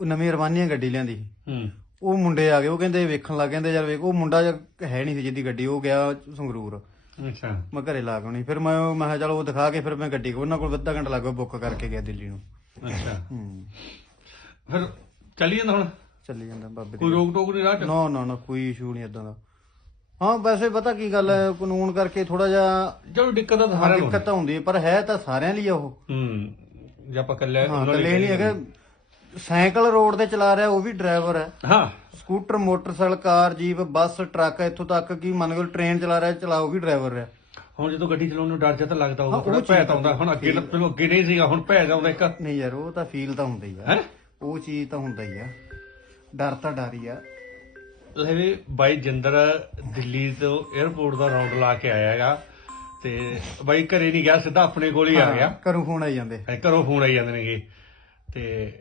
ਉਹ ਨਵੀਂ ਰਵਾਨੀਆਂ ਗੱਡੀ ਲਿਆਂਦੀ ਹੂੰ। ਉਹ ਮੁੰਡੇ ਆ ਗਏ ਉਹ ਕਹਿੰਦੇ ਵੇਖਣ ਲੱਗ ਕਹਿੰਦੇ ਯਾਰ ਵੇਖ ਉਹ ਮੁੰਡਾ ਜਿਹਾ ਹੈ ਨਹੀਂ ਸੀ ਜਿਹਦੀ ਗੱਡੀ ਉਹ ਗਿਆ ਸੰਗਰੂਰ। ਅੱਛਾ। ਮੈਂ ਘਰੇ ਲਾ ਕੇ ਆਉਣੀ ਫਿਰ ਮੈਂ ਉਹ- ਮੈਂ ਕਿਹਾ ਚਲ ਉਹ ਦਿਖਾ ਕੇ ਫਿਰ ਮੈਂ ਗੱਡੀ ਉਹਨਾਂ ਕੋਲ ਅੱਧਾ ਘੰਟਾ ਲੱਗਾ ਬੁੱਕ ਕਰਕੇ ਗਿਆ ਦਿੱਲੀ ਨੂੰ। ਅੱਛਾ। ਹੂੰ। ਫਿਰ ਚੱਲੀ ਜਾਂਦਾ ਹੁਣ? ਚੱਲੀ ਜਾਂਦਾ ਬਾਬੇ ਕੋਈ ਰੋਕ ਟੋਕ ਨਹੀਂ ਰਾਹ ਚ? ਨਾ ਨਾ ਨਾ ਕੋਈ ਇਸ਼ੂ ਨਹੀਂ ਇਦਾਂ ਦਾ। ਹਾਂ ਵੈਸੇ ਪਤਾ ਕੀ ਗੱਲ ਹੈ ਕਾਨੂੰਨ ਕਰਕੇ ਥੋੜਾ ਜਿਹਾ ਚਲੋ ਦਿੱਕਤ ਤਾਂ ਸਾਰਿਆਂ ਨੂੰ ਦਿੱਕਤ ਤਾਂ ਹੁੰਦੀ ਹੈ ਪਰ ਹੈ ਤਾਂ ਸਾਰਿਆਂ ਲਈ ਆ ਉਹ। ਹੂੰ। ਜੇ ਆਪਾਂ ਕੱਲੇ ਹਾਂ ਨਹੀਂ ਹੈਗਾ ਸਾਈਕਲ ਰੋਡ ਤੇ ਚਲਾ ਰਿਹਾ ਉਹ ਵੀ ਡਰਾਈਵਰ ਹੈ। ਹਾਂ। Scooter motorcycle car jeep bus truck ਇੱਥੋਂ ਤੱਕ ਕਿ ਮੰਨ ਲਓ ਟ੍ਰੇਨ ਚਲਾ ਰਿਹਾ ਚਲਾ ਉਹ ਵੀ ਡਰਾਈਵਰ ਹੈ। ਹੁਣ ਜਦੋਂ ਗੱਡੀ ਚਲਾਉਣ ਨੂੰ ਡਰ ਜਿਹਾ ਤਾਂ ਲੱਗਦਾ ਉਹ ਥੋੜਾ ਭੈ ਤਾਂ ਆਉਂਦਾ ਹੁਣ ਅੱਗੇ ਤਾਂ ਚਲੋ ਅੱਗੇ ਨਹੀਂ ਸੀਗਾ ਹੁਣ ਭੈ ਜਾਉਂਦਾ ਇੱਕ। ਨਹੀਂ ਯਾਰ ਉਹ ਤਾਂ ਫੀਲ ਤਾਂ ਹੁੰਦਾ ਹੀ ਆ। ਹੈ? ਉਹ ਚੀਜ਼ ਤਾਂ ਹੁੰਦਾ ਹੀ ਆ। ਡਰ ਤਾਂ ਡਰ ਹੀ ਆ। ਲੈ ਵੀ ਬਾਈ ਜਿੰਦਰ ਦਿੱਲੀ ਤੋਂ 에어ਪੋਰਟ ਦਾ ਰਾਉਂਡ ਲਾ ਕੇ ਆਇਆ ਹੈਗਾ ਤੇ ਬਾਈ ਘਰੇ ਨਹੀਂ ਗਿਆ ਸਿੱਧਾ ਆਪਣੇ ਕੋਲ ਹੀ ਆ ਗਿਆ। ਘਰੋਂ ਫੋਨ ਆਈ ਜਾਂਦੇ। ਘਰੋਂ ਫੋਨ ਆਈ ਜਾਂਦੇ ਨੇਗੇ। ਤੇ